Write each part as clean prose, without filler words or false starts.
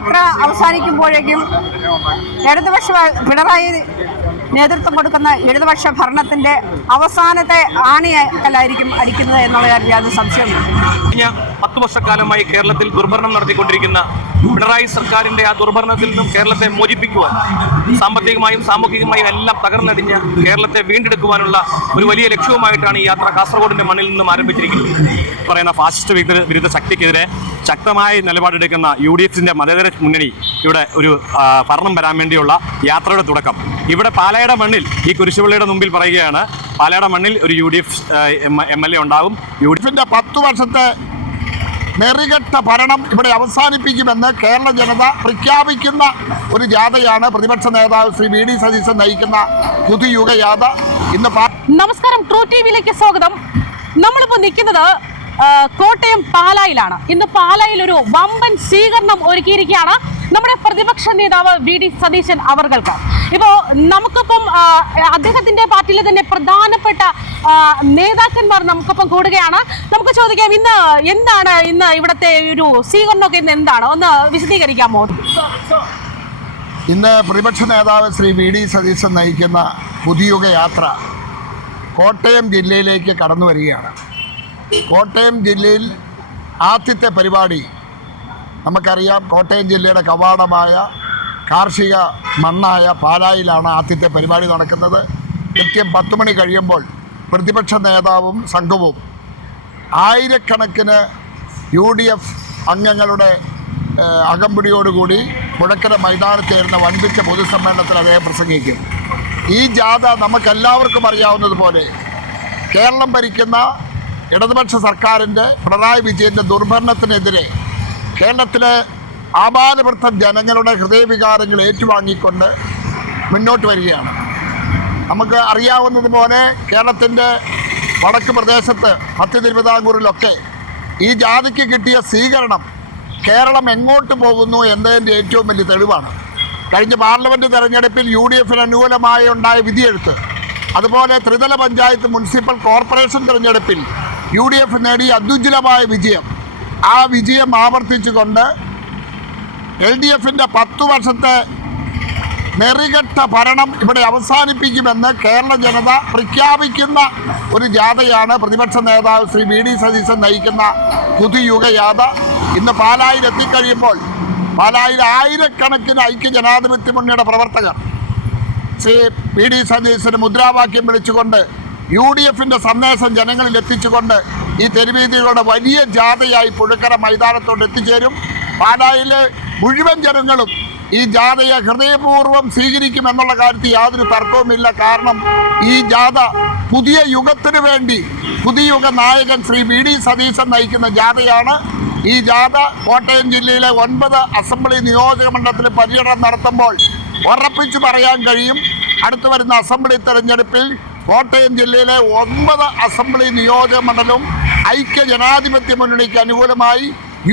യാത്ര അവസാനിക്കുമ്പോഴേക്കും പിണറായി നേതൃത്വം കൊടുക്കുന്ന ഇടതുപക്ഷ ഭരണത്തിന്റെ അവസാനത്തെ ആണിയക്കലായിരിക്കും അടിക്കുന്നത് എന്നുള്ള കാര്യത്തിൽ യാതൊരു സംശയമില്ല. കഴിഞ്ഞ 10 വർഷക്കാലമായി കേരളത്തിൽ ദുർഭരണം നടത്തിക്കൊണ്ടിരിക്കുന്ന പിണറായി സർക്കാരിന്റെ ആ ദുർഭരണത്തിൽ നിന്നും കേരളത്തെ മോചിപ്പിക്കുവാൻ, സാമ്പത്തികമായും സാമൂഹികമായും എല്ലാം തകർന്നടിഞ്ഞ് കേരളത്തെ വീണ്ടെടുക്കുവാനുള്ള ഒരു വലിയ ലക്ഷ്യവുമായിട്ടാണ് ഈ യാത്ര കാസർഗോഡിന്റെ മണ്ണിൽ നിന്നും ആരംഭിച്ചിരിക്കുന്നത്. പറയുന്ന ഫാസിസ്റ്റ് വിരുദ്ധ ശക്തിക്കെതിരെ ശക്തമായ നിലപാടെടുക്കുന്ന UDFന്റെ മതേതര മുന്നണി ഇവിടെ ഒരു ഭരണം വരാൻ വേണ്ടിയുള്ള യാത്രയുടെ തുടക്കം. ഇവിടെ പാലായുടെ മണ്ണിൽ ഈ കുരിശുപള്ളിയുടെ മുമ്പിൽ പറയുകയാണ്, പാലായുടെ മണ്ണിൽ ഒരു UDF MLA ഉണ്ടാകും. UDFന്റെ 10 വർഷത്തെ നെറികെട്ട ഭരണം ഇവിടെ അവസാനിപ്പിക്കുമെന്ന് കേരള ജനത പ്രഖ്യാപിക്കുന്ന ഒരു ജാഥയാണ് പ്രതിപക്ഷ നേതാവ് ശ്രീ VD സതീശൻ നയിക്കുന്ന പുതുയുഗ ജാഥ. നമസ്കാരം, ട്രൂ TVയിലേക്ക് സ്വാഗതം. നമ്മളിപ്പോൾ നിൽക്കുന്നത് കോട്ടയം പാലായിലാണ്. ഇന്ന് പാലായിൽ ഒരു വമ്പൻ സ്വീകരണം ഒരുക്കിയിരിക്കുകയാണ് നമ്മുടെ പ്രതിപക്ഷ നേതാവ് VD സതീശൻ അവർക്ക്. ഇപ്പോൾ നമുക്കൊപ്പം അദ്ദേഹത്തിന്റെ പാർട്ടിയിലെ തന്നെ പ്രധാനപ്പെട്ട നേതാക്കന്മാർ നമുക്കൊപ്പം കൂടുകയാണ്. നമുക്ക് ചോദിക്കാം, എന്താണ് ഇവിടുത്തെ ഒരു സ്വീകരണമൊക്കെ എന്താണ്, ഒന്ന് വിശദീകരിക്കാമോ? ഇന്ന് പ്രതിപക്ഷ നേതാവ് ശ്രീ VD സതീശൻ നയിക്കുന്ന പുതുയുഗ യാത്ര കോട്ടയം ജില്ലയിലേക്ക് കടന്നു വരികയാണ്. കോട്ടയം ജില്ലയിൽ ആദ്യത്തെ പരിപാടി നമുക്കറിയാം. കോട്ടയം ജില്ലയുടെ കവാടമായ കാർഷിക മണ്ണായ പാലായിലാണ് ആദ്യത്തെ പരിപാടി നടക്കുന്നത്. കൃത്യം 10 മണി കഴിയുമ്പോൾ പ്രതിപക്ഷ നേതാവും സംഘവും ആയിരക്കണക്കിന് UDF അംഗങ്ങളുടെ അകമ്പടിയോടുകൂടി പുഴക്കര മൈതാനത്ത് ചേർന്ന വൻപിച്ച പൊതുസമ്മേളനത്തിൽ അദ്ദേഹം പ്രസംഗിക്കും. ഈ ജാഥ നമുക്കെല്ലാവർക്കും അറിയാവുന്നതുപോലെ കേരളം ഭരിക്കുന്ന ഇടതുപക്ഷ സർക്കാരിൻ്റെ പിണറായി വിജയൻ്റെ ദുർഭരണത്തിനെതിരെ കേരളത്തിലെ ആപാലവൃദ്ധ ജനങ്ങളുടെ ഹൃദയവികാരങ്ങൾ ഏറ്റുവാങ്ങിക്കൊണ്ട് മുന്നോട്ട് വരികയാണ്. നമുക്ക് അറിയാവുന്നതുപോലെ കേരളത്തിൻ്റെ വടക്ക് പ്രദേശത്ത് മധ്യ തിരുവിതാംകൂറിലൊക്കെ ഈ ജാതിക്ക് കിട്ടിയ സ്വീകരണം കേരളം എങ്ങോട്ട് പോകുന്നു എന്നതിൻ്റെ ഏറ്റവും വലിയ തെളിവാണ്. കഴിഞ്ഞ പാർലമെൻറ്റ് തെരഞ്ഞെടുപ്പിൽ UDFന് അനുകൂലമായി ഉണ്ടായ വിധിയെഴുത്ത്, അതുപോലെ ത്രിതല പഞ്ചായത്ത് മുനിസിപ്പൽ കോർപ്പറേഷൻ തിരഞ്ഞെടുപ്പിൽ UDF നേടിയ അത്യുജ്വലമായ വിജയം, ആ വിജയം ആവർത്തിച്ചുകൊണ്ട് LDFന്റെ 10 വർഷത്തെ നെറികെട്ട ഭരണം ഇവിടെ അവസാനിപ്പിക്കുമെന്ന് കേരള ജനത പ്രഖ്യാപിക്കുന്ന ഒരു ജാഥയാണ് പ്രതിപക്ഷ നേതാവ് ശ്രീ VD സതീശൻ നയിക്കുന്ന പുതുയുഗ ജാഥ. ഇന്ന് പാലായിൽ എത്തിക്കഴിയുമ്പോൾ പാലായിൽ ആയിരക്കണക്കിന് ഐക്യജനാധിപത്യ മുന്നണിയുടെ പ്രവർത്തകർ ശ്രീ VD സതീശന് മുദ്രാവാക്യം വിളിച്ചുകൊണ്ട് UDFന്റെ സന്ദേശം ജനങ്ങളിൽ എത്തിച്ചുകൊണ്ട് ഈ തെരുവീതികളുടെ വലിയ ജാഥയായി പുഴക്കര മൈതാനത്തോട് എത്തിച്ചേരും. പാലായിലെ മുഴുവൻ ജനങ്ങളും ഈ ജാഥയെ ഹൃദയപൂർവ്വം സ്വീകരിക്കുമെന്നുള്ള കാര്യത്തിൽ യാതൊരു തർക്കവുമില്ല. കാരണം ഈ ജാഥ പുതിയ യുഗത്തിന് വേണ്ടി പുതുയുഗ നായകൻ ശ്രീ VD സതീശൻ നയിക്കുന്ന ജാഥയാണ്. ഈ ജാഥ കോട്ടയം ജില്ലയിലെ 9 അസംബ്ലി നിയോജക മണ്ഡലത്തിൽ പര്യടനം നടത്തുമ്പോൾ ഉറപ്പിച്ചു പറയാൻ കഴിയും, അടുത്തു വരുന്ന അസംബ്ലി തെരഞ്ഞെടുപ്പിൽ കോട്ടയം ജില്ലയിലെ 9 അസംബ്ലി നിയോജക മണ്ഡലവും ഐക്യ ജനാധിപത്യ മുന്നണിക്ക് അനുകൂലമായി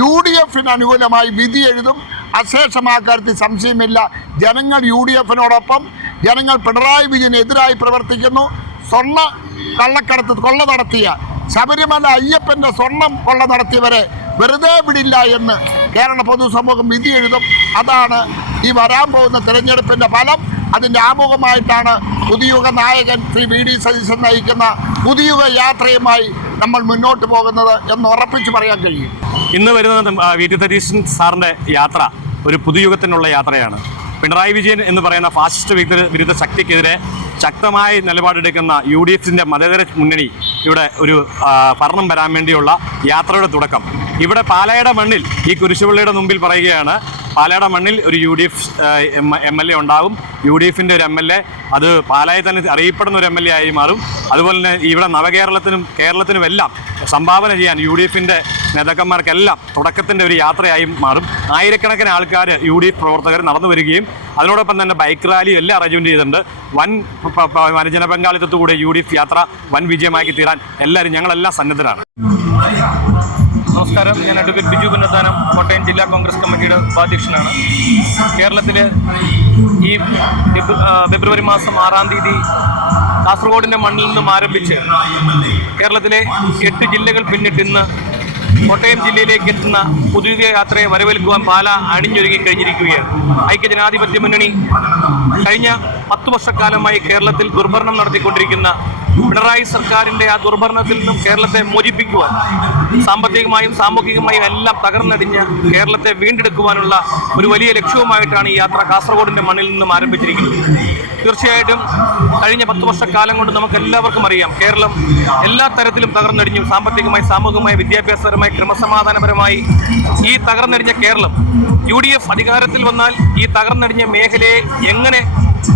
UDFന് അനുകൂലമായി വിധി എഴുതും. അശേഷം ആ കാര്യത്തിൽ സംശയമില്ല. ജനങ്ങൾ UDFനോടൊപ്പം, ജനങ്ങൾ പിണറായി വിജയനെതിരായി പ്രവർത്തിക്കുന്നു. സ്വർണ്ണ കള്ളക്കടത്ത് കൊള്ള നടത്തിയ ശബരിമല അയ്യപ്പൻ്റെ സ്വർണം കൊള്ള നടത്തിയവരെ വെറുതെ വിടില്ല എന്ന് കേരള പൊതുസമൂഹം വിധി എഴുതും. അതാണ് ഈ വരാൻ പോകുന്ന തിരഞ്ഞെടുപ്പിൻ്റെ ഫലം. അതിൻ്റെ ആമുഖമായിട്ടാണ് പുതുയുഗ നായകൻ ശ്രീ VD സതീശൻ നയിക്കുന്ന പുതുയുഗ യാത്രയുമായി നമ്മൾ മുന്നോട്ട് പോകുന്നത് എന്ന് ഉറപ്പിച്ച് പറയാൻ കഴിയും. ഇന്ന് വരുന്നത് VD സതീശൻ സാറിൻ്റെ യാത്ര ഒരു പുതുയുഗത്തിനുള്ള യാത്രയാണ്. പിണറായി വിജയൻ എന്ന് പറയുന്ന ഫാസിസ്റ്റ് വിരുദ്ധ ശക്തിക്കെതിരെ ശക്തമായ നിലപാടെടുക്കുന്ന UDFന്റെ മതേതര മുന്നണി ഇവിടെ ഒരു ഭരണം വരാൻ വേണ്ടിയുള്ള യാത്രയുടെ തുടക്കം. ഇവിടെ പാലായുടെ മണ്ണിൽ ഈ കുരിശുപള്ളിയുടെ മുമ്പിൽ പറയുകയാണ്, പാലായുടെ മണ്ണിൽ ഒരു UDF MLA ഉണ്ടാകും. UDFന്റെ ഒരു MLA, അത് പാലായിൽ തന്നെ അറിയപ്പെടുന്ന ഒരു MLA ആയി മാറും. അതുപോലെ തന്നെ ഇവിടെ കേരളത്തിനുമെല്ലാം സംഭാവന ചെയ്യാൻ UDFന്റെ നേതാക്കന്മാർക്കെല്ലാം തുടക്കത്തിൻ്റെ ഒരു യാത്രയായി മാറും. ആയിരക്കണക്കിന് ആൾക്കാർ UDF പ്രവർത്തകർ നടന്നു വരികയും അതിനോടൊപ്പം തന്നെ ബൈക്ക് റാലി എല്ലാം അറേഞ്ച്മെൻറ്റ് ചെയ്തിട്ടുണ്ട്. വൻ ജനപങ്കാളിത്തത്തോടെ UDF യാത്ര വൻ വിജയമാക്കി തീരാൻ ഞങ്ങളെല്ലാം സന്നദ്ധരാണ്. നമസ്കാരം, ഞാൻ അഡ്വക്കേറ്റ് ബിജു പുന്നത്താനം, കോട്ടയം ജില്ലാ കോൺഗ്രസ് കമ്മിറ്റിയുടെ ഉപാധ്യക്ഷനാണ്. കേരളത്തിൽ ഈ ഫെബ്രുവരി മാസം 6-ാം തീയതി കാസർഗോഡിൻ്റെ മണ്ണിൽ നിന്നും ആരംഭിച്ച് കേരളത്തിലെ 8 ജില്ലകൾ പിന്നിട്ട് ഇന്ന് കോട്ടയം ജില്ലയിലേക്ക് എത്തുന്ന പുതിയ യാത്രയെ വരവേൽക്കുവാൻ പാല അണിഞ്ഞൊരുങ്ങി കഴിഞ്ഞിരിക്കുകയാണ്. ഐക്യജനാധിപത്യ മുന്നണി കഴിഞ്ഞ 10 വർഷക്കാലമായി കേരളത്തിൽ ദുർഭരണം നടത്തിക്കൊണ്ടിരിക്കുന്ന പിണറായി സർക്കാരിന്റെ ആ ദുർഭരണത്തിൽ നിന്നും കേരളത്തെ മോചിപ്പിക്കുവാൻ, സാമ്പത്തികമായും സാമൂഹികമായും എല്ലാം തകർന്നടിഞ്ഞ് കേരളത്തെ വീണ്ടെടുക്കുവാനുള്ള ഒരു വലിയ ലക്ഷ്യവുമായിട്ടാണ് ഈ യാത്ര കാസർഗോഡിന്റെ മണ്ണിൽ നിന്നും ആരംഭിച്ചിരിക്കുന്നത്. തീർച്ചയായിട്ടും കഴിഞ്ഞ 10 വർഷക്കാലം കൊണ്ട് നമുക്ക് എല്ലാവർക്കും അറിയാം, കേരളം എല്ലാ തരത്തിലും തകർന്നടിഞ്ഞു. സാമ്പത്തികമായി, സാമൂഹികമായി, വിദ്യാഭ്യാസപരമായി, ക്രമസമാധാനപരമായി ഈ തകർന്നടിഞ്ഞ കേരളം UDF അധികാരത്തിൽ വന്നാൽ ഈ തകർന്നടിഞ്ഞ മേഖലയെ എങ്ങനെ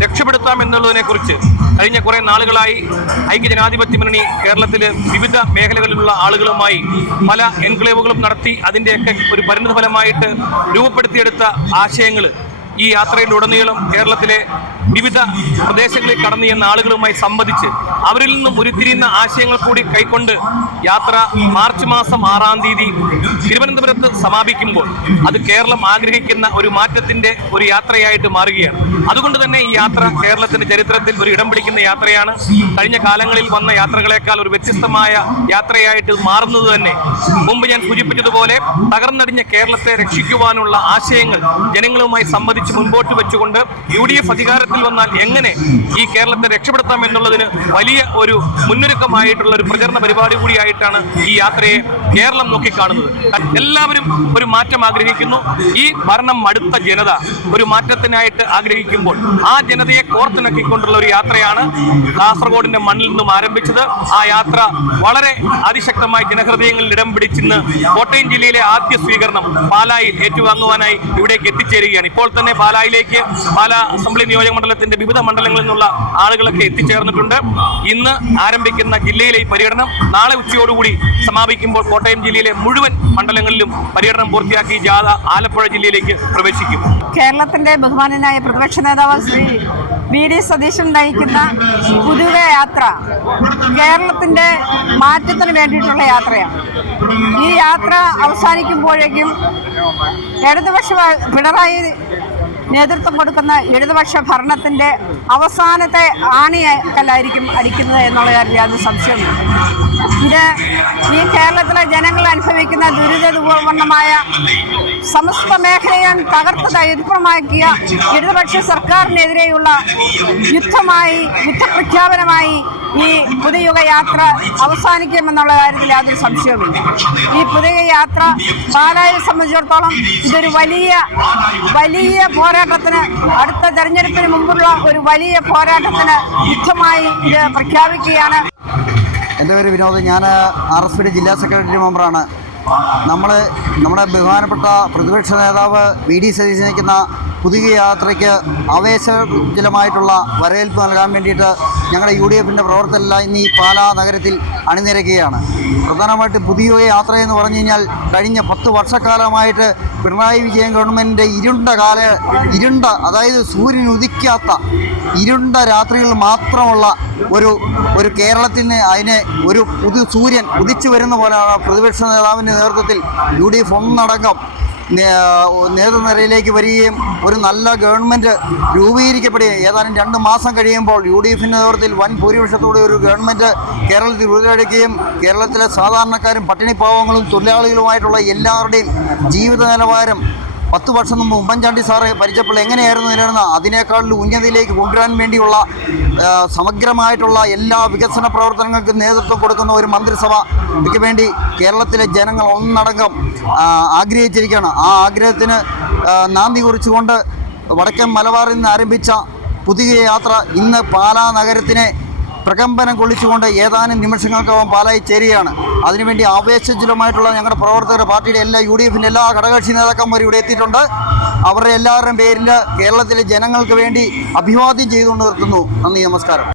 രക്ഷപ്പെടുത്താം എന്നുള്ളതിനെക്കുറിച്ച് കഴിഞ്ഞ കുറേ നാളുകളായി ഐക്യജനാധിപത്യ മുന്നണി കേരളത്തിലെ വിവിധ മേഖലകളിലുള്ള ആളുകളുമായി പല എൻക്ലേവുകളും നടത്തി അതിൻ്റെയൊക്കെ ഒരു പരിണിതഫലമായിട്ട് രൂപപ്പെടുത്തിയെടുത്ത ആശയങ്ങൾ ഈ യാത്രയിലുടനീളം കേരളത്തിലെ വിവിധ പ്രദേശങ്ങളിൽ കടന്നു ചെന്ന ആളുകളുമായി സംവദിച്ച് അവരിൽ നിന്നും ഉരുത്തിരിയുന്ന ആശയങ്ങൾ കൂടി കൈക്കൊണ്ട് യാത്ര മാർച്ച് മാസം 6-ാം തീയതി തിരുവനന്തപുരത്ത് സമാപിക്കുമ്പോൾ അത് കേരളം ആഗ്രഹിക്കുന്ന ഒരു മാറ്റത്തിന്റെ ഒരു യാത്രയായിട്ട് മാറുകയാണ്. അതുകൊണ്ട് തന്നെ ഈ യാത്ര കേരളത്തിന്റെ ചരിത്രത്തിൽ ഒരു ഇടം പിടിക്കുന്ന യാത്രയാണ്. കഴിഞ്ഞ കാലങ്ങളിൽ വന്ന യാത്രകളെക്കാൾ ഒരു വ്യത്യസ്തമായ യാത്രയായിട്ട് മാറുന്നത് തന്നെ മുമ്പ് ഞാൻ സൂചിപ്പിച്ചതുപോലെ തകർന്നടിഞ്ഞ കേരളത്തെ രക്ഷിക്കുവാനുള്ള ആശയങ്ങൾ ജനങ്ങളുമായി സംവദിച്ച് മുൻപോട്ട് വെച്ചുകൊണ്ട് UDF അധികാരത്തിൽ വന്നാൽ എങ്ങനെ ഈ കേരളത്തെ രക്ഷപ്പെടുത്താം എന്നുള്ളതിന് വലിയ ഒരു മുന്നൊരുക്കമായിട്ടുള്ള ഒരു പ്രചരണ പരിപാടി കൂടിയായിട്ടാണ് ഈ യാത്രയെ കേരളം നോക്കിക്കാണുന്നത്. എല്ലാവരും ഒരു മാറ്റം ആഗ്രഹിക്കുന്നു. ഈ ഭരണം മടുത്ത ജനത ഒരു മാറ്റത്തിനായിട്ട് ആഗ്രഹിക്കുമ്പോൾ ആ ജനതയെ കോർത്തിണക്കിക്കൊണ്ടുള്ള ഒരു യാത്രയാണ് കാസർഗോഡിന്റെ മണ്ണിൽ നിന്നും ആരംഭിച്ചത്. ആ യാത്ര വളരെ അതിശക്തമായി ജനഹൃദയങ്ങളിൽ ഇടം പിടിച്ചിന്ന് കോട്ടയം ജില്ലയിലെ ആദ്യ സ്വീകരണം പാലായിൽ ഏറ്റുവാങ്ങുവാനായി ഇവിടേക്ക് എത്തിച്ചേരുകയാണ്. ഇപ്പോൾ തന്നെ പാലായിലേക്ക് പാലാ അസംബ്ലി നിയോജക മണ്ഡലത്തിന്റെ വിവിധ മണ്ഡലങ്ങളിൽ നിന്നുള്ള ആളുകളൊക്കെ എത്തിച്ചേർന്നിട്ടുണ്ട്. ഇന്ന് ആരംഭിക്കുന്ന ജില്ലയിലെ ഈ പര്യടനം നാളെ ഉച്ചയോടുകൂടി സമാപിക്കുമ്പോൾ കോട്ടയം ജില്ലയിലെ മുഴുവൻ മണ്ഡലങ്ങളിലും പര്യടനം പൂർത്തിയാക്കി ജാഥ ആലപ്പുഴ ജില്ലയിലേക്ക് പ്രവേശിക്കും. കേരളത്തിന്റെ ബഹുമാനനായ പ്രതിപക്ഷ നേതാവ് ശ്രീ VD സതീശൻ നയിക്കുന്ന പുതിയ യാത്ര കേരളത്തിന്റെ മാറ്റത്തിന് വേണ്ടിയിട്ടുള്ള യാത്രയാണ്. ഈ യാത്ര അവസാനിക്കുമ്പോഴേക്കും ഇടതുപക്ഷ പിണറായി നേതൃത്വം കൊടുക്കുന്ന ഇടതുപക്ഷ ഭരണത്തിന്റെ അവസാനത്തെ ആണിക്കല്ലായിരിക്കും അടിക്കുന്നത് എന്നുള്ള കാര്യം യാതൊരു സംശയമില്ല. ഇത് ഈ കേരളത്തിലെ ജനങ്ങൾ അനുഭവിക്കുന്ന ദുരിതപൂർണമായ സമസ്ത മേഖലയും തകർത്ത് തരിപ്പണമാക്കിയ ഇടതുപക്ഷ സർക്കാരിനെതിരെയുള്ള യുദ്ധപ്രഖ്യാപനമായി ഈ പുതുയുഗ യാത്ര അവസാനിക്കുമെന്നുള്ള കാര്യത്തിൽ യാതൊരു സംശയവുമില്ല. ഈ പുതിയ യാത്ര പാലായെ സംബന്ധിച്ചിടത്തോളം ഇതൊരു വലിയ പോരാട്ടത്തിന്, അടുത്ത തെരഞ്ഞെടുപ്പിന് മുമ്പുള്ള ഒരു വലിയ പോരാട്ടത്തിന് യുദ്ധമായി ഇത് പ്രഖ്യാപിക്കുകയാണ്. എൻ്റെ പേര് വിനോദ്. ഞാൻ RSPD ജില്ലാ സെക്രട്ടറി മെമ്പറാണ്. നമ്മുടെ ബഹുമാനപ്പെട്ട പ്രതിപക്ഷ നേതാവ് VD സതീശൻ നയിക്കുന്ന പുതിയ യാത്രയ്ക്ക് ആവേശജലമായിട്ടുള്ള വരവേൽപ്പ് നൽകാൻ വേണ്ടിയിട്ട് ഞങ്ങളുടെ UDFൻ്റെ പ്രവർത്തകരെല്ലാം ഇന്ന് ഈ പാലാ നഗരത്തിൽ അണിനിരക്കുകയാണ്. പ്രധാനമായിട്ടും പുതിയ യാത്ര എന്ന് പറഞ്ഞു കഴിഞ്ഞാൽ കഴിഞ്ഞ 10 വർഷക്കാലമായിട്ട് പിണറായി വിജയൻ ഗവൺമെൻറ്റിൻ്റെ ഇരുണ്ട അതായത് സൂര്യൻ ഉദിക്കാത്ത ഇരുണ്ട രാത്രികൾ മാത്രമുള്ള ഒരു കേരളത്തിന് അതിനെ ഒരു പുതു സൂര്യൻ ഉദിച്ചു വരുന്ന പോലെയാണ് പ്രതിപക്ഷ നേതാവിൻ്റെ നേതൃത്വത്തിൽ UDF ഒന്നടങ്കം നേതൃനിരയിലേക്ക് വരികയും ഒരു നല്ല ഗവൺമെൻറ് രൂപീകരിക്കപ്പെടുകയും ഏതാനും 2 മാസം കഴിയുമ്പോൾ UDFിൻ്റെ നേതൃത്വത്തിൽ വൻ ഭൂരിപക്ഷത്തോടെ ഒരു ഗവൺമെൻറ് കേരളത്തിൽ രൂപീകരിക്കുകയും കേരളത്തിലെ സാധാരണക്കാരും പട്ടിണിപ്പാവങ്ങളും തൊഴിലാളികളുമായിട്ടുള്ള എല്ലാവരുടെയും ജീവിത നിലവാരം 10 വർഷം മുമ്പ് ഉമ്മൻചാണ്ടി സാറ് ഭരിച്ചപ്പോൾ എങ്ങനെയായിരുന്നു നിലനിർന്ന അതിനേക്കാളും ഉന്നതിയിലേക്ക് കൊണ്ടുവരാൻ വേണ്ടിയുള്ള സമഗ്രമായിട്ടുള്ള എല്ലാ വികസന പ്രവർത്തനങ്ങൾക്കും നേതൃത്വം കൊടുക്കുന്ന ഒരു മന്ത്രിസഭയ്ക്ക് വേണ്ടി കേരളത്തിലെ ജനങ്ങൾ ഒന്നടങ്കം ആഗ്രഹിച്ചിരിക്കുകയാണ്. ആ ആഗ്രഹത്തിന് നാന്ദി കുറിച്ചുകൊണ്ട് വടക്കൻ മലബാറിൽ നിന്ന് ആരംഭിച്ച പുതിയ യാത്ര ഇന്ന് പാലാ നഗരത്തിനെ പ്രകമ്പനം കൊള്ളിച്ചുകൊണ്ട് ഏതാനും നിമിഷങ്ങൾക്കകം പാലായി ചേരുകയാണ്. അതിനുവേണ്ടി ആവേശജലമായിട്ടുള്ള ഞങ്ങളുടെ പ്രവർത്തകർ, പാർട്ടിയുടെ എല്ലാ UDFിൻ്റെ എല്ലാ ഘടകകക്ഷി നേതാക്കന്മാരും ഇവിടെ എത്തിയിട്ടുണ്ട്. അവരുടെ എല്ലാവരുടെയും പേരിൽ കേരളത്തിലെ ജനങ്ങൾക്ക് വേണ്ടി അഭിവാദ്യം ചെയ്തുകൊണ്ട് നിർത്തുന്നു. നന്ദി, നമസ്കാരം.